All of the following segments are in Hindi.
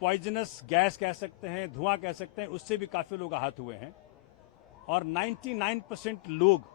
पॉइजनस गैस कह सकते हैं, धुआं कह सकते हैं, उससे भी काफ़ी लोग आहत हुए हैं। और 99% लोग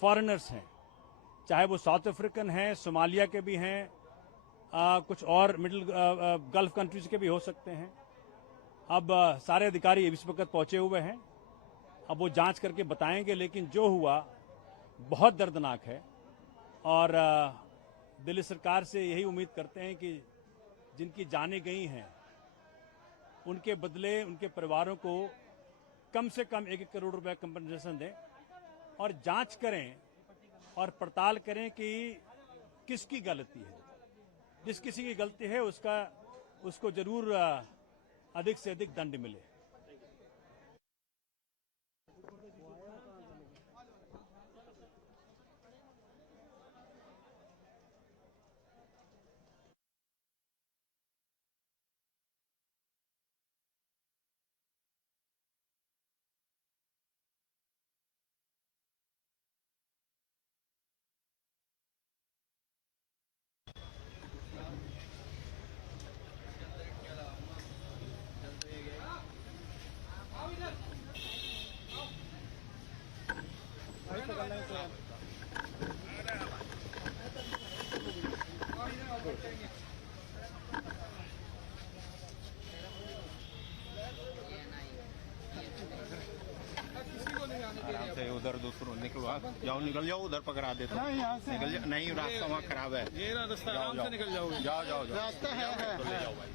फॉरेनर्स हैं, चाहे वो साउथ अफ्रीकन हैं, सोमालिया के भी हैं, कुछ और मिडिल गल्फ कंट्रीज के भी हो सकते हैं। अब सारे अधिकारी इस वक्त पहुंचे हुए हैं, अब वो जांच करके बताएंगे, लेकिन जो हुआ बहुत दर्दनाक है। और दिल्ली सरकार से यही उम्मीद करते हैं कि जिनकी जानें गई हैं उनके बदले उनके परिवारों को कम से कम 1 करोड़ रुपए कंपनसेशन दें और जांच करें और पड़ताल करें कि किसकी गलती है। जिस किसी की गलती है उसको जरूर अधिक से अधिक दंड मिले। उधर दूसरों निकल जाओ उधर पकड़ा दे तो निकल जाओ। नहीं, रास्ता वहाँ खराब है, ये रास्ता आराम से निकल जाओगे। जाओ जाओ रास्ता है तो ले जाओ भाई।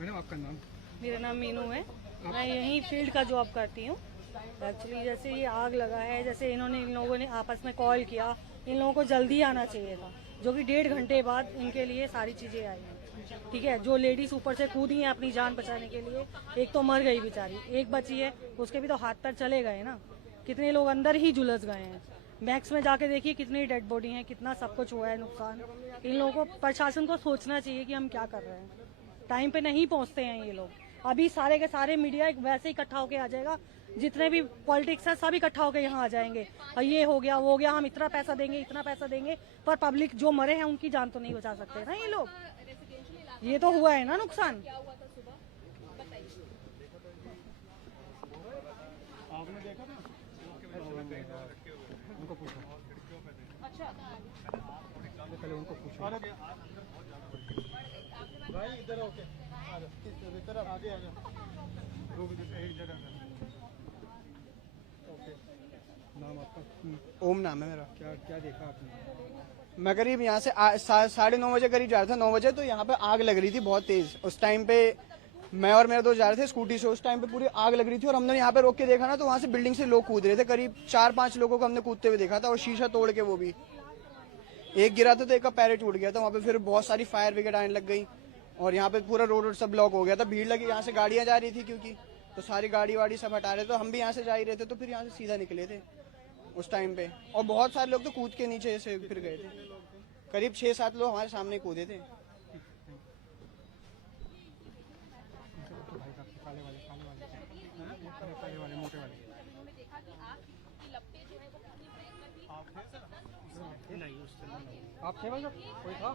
मैडम आपका नाम? मेरा नाम मीनू है। मैं यहीं फील्ड का जॉब करती हूँ। एक्चुअली जैसे ये आग लगा है, जैसे इन लोगों ने आपस में कॉल किया, इन लोगों को जल्दी आना चाहिए था, जो कि 1.5 घंटे बाद इनके लिए सारी चीज़ें आई हैं। ठीक है, जो लेडीज ऊपर से कूदी हैं अपनी जान बचाने के लिए, एक तो मर गई बेचारी, एक बची है, उसके भी तो हाथ पैर चले गए ना। कितने लोग अंदर ही झुलस गए हैं। मैक्स में जाके देखिए कितनी डेड बॉडी है, कितना सब कुछ हुआ है नुकसान। इन लोगों को, प्रशासन को सोचना चाहिए कि हम क्या कर रहे हैं। टाइम पे नहीं पहुंचते हैं ये लोग। अभी सारे के सारे मीडिया वैसे ही इकट्ठा होके आ जाएगा, जितने भी पॉलिटिक्स है सब इकट्ठा होके यहाँ आ जाएंगे, और ये हो गया वो हो गया, हम इतना पैसा देंगे इतना पैसा देंगे, पर पब्लिक जो मरे हैं उनकी जान तो नहीं बचा सकते ना ये लोग। ये तो हुआ है ना नुकसान। आपने देखा था? उनको पूछो। अच्छा, पहले उनको पूछो। भाई इधर ओके, इस तरफ आगे आ जाओ। रुक एक जगह। ओके, नाम आपका? ओम नाम है मेरा। क्या देखा आपने? मैं करीब यहाँ से 9:30 बजे करीब जा रहा था, 9 बजे। तो यहाँ पे आग लग रही थी बहुत तेज। उस टाइम पे मैं और मेरे दोस्त जा रहे थे स्कूटी से। उस टाइम पे पूरी आग लग रही थी और हमने यहाँ पे रोक के देखा ना, तो वहाँ से बिल्डिंग से लोग कूद रहे थे। करीब 4-5 लोगों को हमने कूदते हुए देखा था, और शीशा तोड़ के। वो भी एक गिरा था तो एक का पैर टूट गया था। वहाँ पे फिर बहुत सारी फायर ब्रिगेड आने लग गई, और यहाँ पे पूरा रोड सब ब्लॉक हो गया था। भीड़ लगी, यहाँ से गाड़ियाँ जा रही थी क्योंकि, तो सारी गाड़ी वाड़ी सब हटा रहे थे। तो हम भी यहाँ से जा ही रहे थे, तो फिर यहाँ से सीधा निकले थे उस टाइम पे। और बहुत सारे लोग तो कूद के नीचे से फिर गए थे। करीब 6-7 लोग हमारे सामने कूदे थे। काले वाले काले वाले काले वाले मोटे वाले उन्होंने देखा कि आग की लपटें जो है वो कितनी भयंकर थी। आप थे सर? नहीं उस टाइम नहीं। आप थे भाई साहब? कोई था?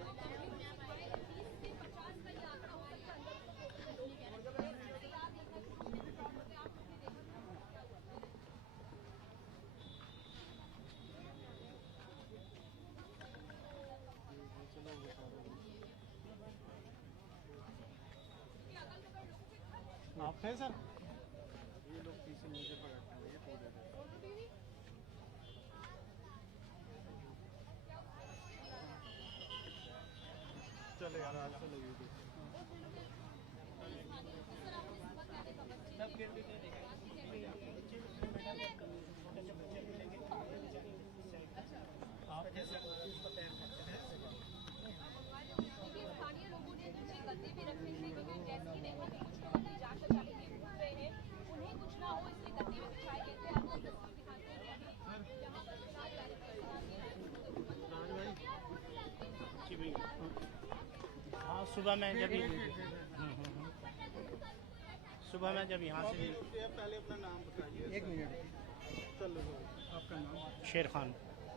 आप थे सर? ये लोग पीछे नीचे पकड़ते हैं ये पूरे चले यार आज से लगी थी आप कैसे स्थानीय लोगों ने जो है गद्दे भी रखे थे क्योंकि जैसे ही देखा कि कुछ लोग अपनी जान बचाने के लिए घूम रहे हैं, उन्हें कुछ ना हो इसलिए गद्दे भी बिछाए गए थे। आपको तस्वीर दिखाते हैं कि अभी यहाँ पर हाँ सुबह में जब यहाँ से पहले अपना नाम बताइए। एक मिनट चलो आपका नाम? शेर खान।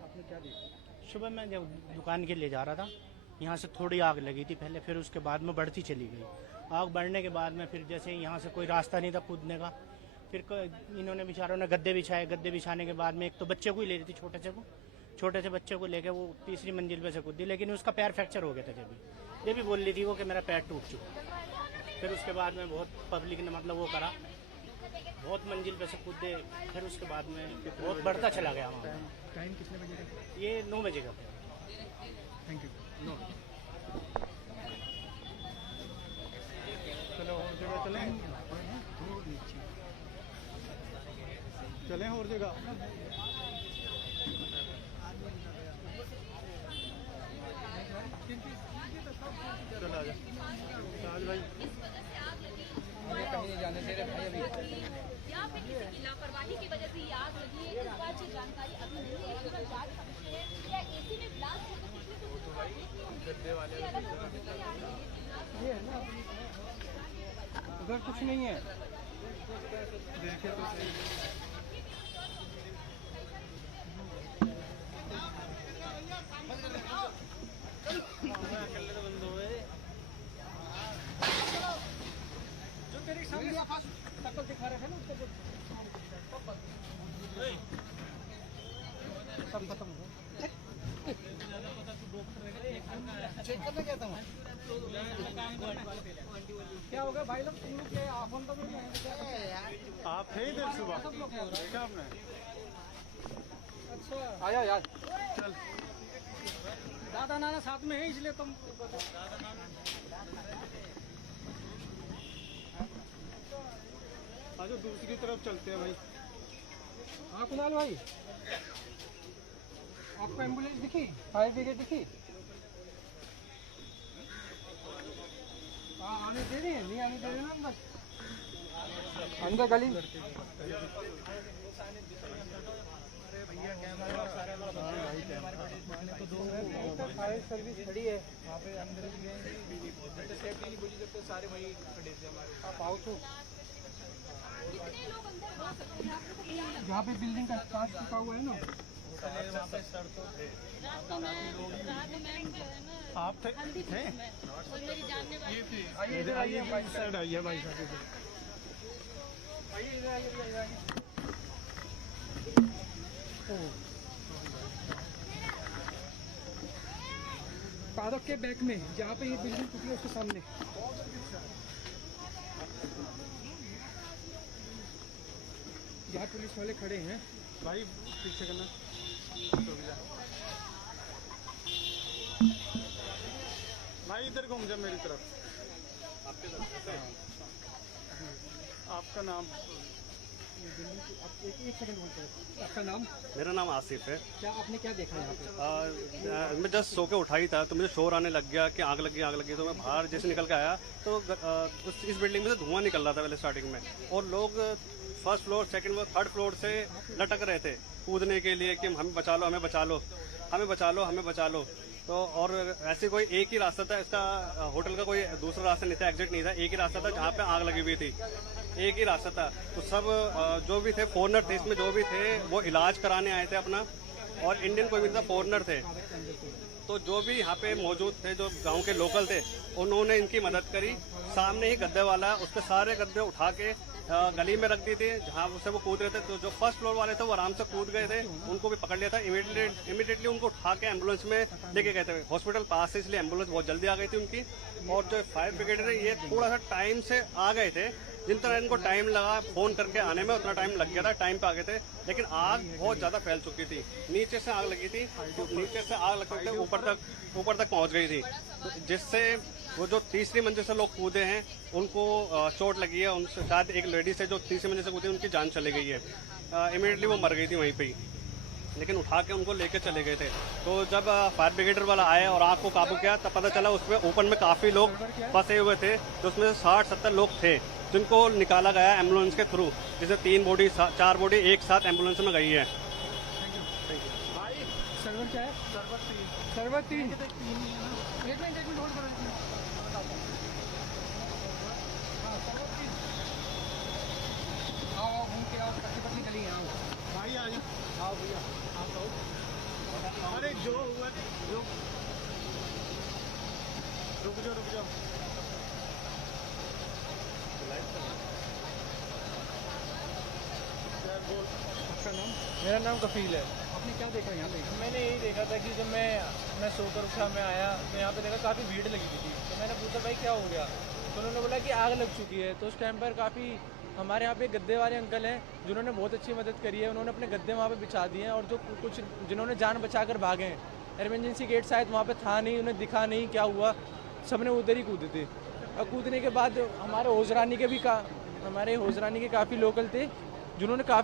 आपने क्या देखा? सुबह मैं जब दुकान के लिए जा रहा था, यहाँ से थोड़ी आग लगी थी पहले, फिर उसके बाद में बढ़ती चली गई। आग बढ़ने के बाद में फिर जैसे यहाँ से कोई रास्ता नहीं था कूदने का, फिर इन्होंने बेचारों ने गद्दे बिछाए। गद्दे बिछाने के बाद में एक तो बच्चे को ही ले रही थी, छोटे से बच्चे को लेकर वो तीसरी मंजिल पे से कूदी, लेकिन उसका पैर फ्रैक्चर हो गया था। ये भी बोल रही थी वो कि मेरा पैर टूट चुका। फिर उसके बाद में बहुत पब्लिक ने मतलब वो करा, बहुत मंजिल पे से कूदे। फिर उसके बाद में बहुत बढ़ता चला गया वहाँ। टाइम कितने बजे का? ये 9 बजे का। Thank you. चलो और जगह चलें और जगह। चलो आ जा भाई। कहीं जाने दे रहे भाई अभी। या फिर किसी की लापरवाही की वजह से ये आग लगी है, इस बात की जानकारी अभी नहीं है। केवल जांच समझते हैं या एसी में ब्लास्ट होने से पिछले कुछ दिनों बाद गद्दे वाले ये है ना, उधर कुछ नहीं है, देखे तो सही। जो तेरी सामने शक्ल दिखा रहे हैं ना उसको सब खत्म हो चेक करने गया था मैं। क्या हो गया भाई लोग? तुम लोग क्या आप हम तो आप थे इधर सुबह? देखा आपने? अच्छा आया यार। चल दादा नाना साथ में है इसलिए तुम आज दूसरी तरफ चलते हैं भाई। हाँ कुणाल भाई, आपको एम्बुलेंस दिखी? फायर ब्रिगेड दिखी? हाँ आने दे रही है? नहीं आने दे रहे ना अंदर? अंदर गली फायर सर्विस खड़ी है वहाँ पे, अंदर भी गए सेफ्टी नहीं बुझी जब तो सारे वही खड़े थे हमारे। आप आओ तो कितने लोग अंदर हो सकते हैं आपको? यहाँ पे बिल्डिंग का कांच टूटा हुआ है ना, रात को मैं जो है ना आप थे? और मेरी जानने वाली आइए इधर आइए भाई साइड आइए भाई साहब इधर आइए इधर आइए इधर आइए। पार्क के बैक में जहाँ पे ये बिल्डिंग टूटी है उसके सामने जहाँ पुलिस वाले खड़े हैं भाई, पीछे करना भाई, इधर घूम जा मेरी तरफ। आपके तरफ आपका नाम? एक सेकंड बोलते हैं। आपका नाम? मेरा नाम आसिफ है। क्या आपने क्या देखा यहाँ पे? मैं जस्ट सो के उठा ही था तो मुझे शोर आने लग गया कि आग लगी तो मैं बाहर जैसे निकल के आया तो इस बिल्डिंग में से धुआं निकल रहा था पहले स्टार्टिंग में, और लोग first floor second floor third floor से लटक रहे थे कूदने के लिए कि हमें बचा लो हमें बचा लो हमें बचा लो हमें बचा लो। तो और ऐसे कोई एक ही रास्ता था इसका, होटल का कोई दूसरा रास्ता नहीं था, एग्जिट नहीं था, एक ही रास्ता था जहाँ पे आग लगी हुई थी, एक ही रास्ता था। तो सब जो भी थे फॉरनर थे इसमें, जो भी थे वो इलाज कराने आए थे अपना, और इंडियन कोई भी था, फॉरनर थे। तो जो भी यहाँ पे मौजूद थे, जो गांव के लोकल थे, उन्होंने इनकी मदद करी। सामने ही गद्दे वाला, उसके सारे गद्दे उठा के गली में रख दी थी जहाँ से वो कूद रहे थे। तो जो फर्स्ट फ्लोर वाले थे वो आराम से कूद गए थे, उनको भी पकड़ लिया था। इमीडिएटली उनको उठा के एम्बुलेंस में लेके गए थे। हॉस्पिटल पास से, इसलिए एम्बुलेंस बहुत जल्दी आ गई थी उनकी। और जो फायर ब्रिगेड है ये थोड़ा सा टाइम से आ गए थे, जिन तरह इनको टाइम लगा फोन करके आने में उतना टाइम लग गया था, टाइम पे आ गए थे। लेकिन आग बहुत ज्यादा फैल चुकी थी, नीचे से आग लगी थी, तो नीचे से आग लगते ऊपर तक पहुंच गई थी, तो जिससे वो जो तीसरी मंजिल से लोग कूदे हैं उनको चोट लगी है। उनसे शायद एक लेडीज है जो तीसरी मंजिल से कूदी, उनकी जान चली गई है। इमीडिएटली वो मर गई थी वहीं पे ही, लेकिन उठा के उनको लेके चले गए थे। तो जब फायर ब्रिगेडर वाला आए और आग को काबू किया तब पता चला उसमें ऊपर में काफी लोग फंसे हुए थे, तो उसमें 60-70 लोग थे जिनको निकाला गया एम्बुलेंस के थ्रू, जिससे 4 बॉडी एक साथ एम्बुलेंस में गई है। सर्वर क्या है? सर्वर 3। एक मिनट होल्ड करो। आओ घूम के आओ, पतली गली है, आओ भाई, आ जाओ, आओ भैया, आप आओ। अरे जो हुआ जो, रुक जाओ। आपका नाम? मेरा नाम कफील है। आपने क्या देखा यहाँ पे? मैंने यही देखा था कि जब मैं सोकर उठा, मैं आया तो यहाँ पे देखा काफ़ी भीड़ लगी हुई थी। तो मैंने पूछा भाई क्या हो गया, तो उन्होंने बोला कि आग लग चुकी है। तो उस टाइम पर काफ़ी हमारे यहाँ पे गद्दे वाले अंकल हैं जिन्होंने बहुत अच्छी मदद करी है। उन्होंने अपने गद्दे वहाँ पे बिछा दिए हैं, और जो कुछ जिन्होंने जान बचा कर भागे हैं, एमरजेंसी गेट शायद वहाँ पे था नहीं, उन्हें दिखा नहीं क्या हुआ, सब ने उधर ही कूदे थे। और कूदने के बाद हमारे होजरानी के काफ़ी लोकल थे जिन्होंने काफ़ी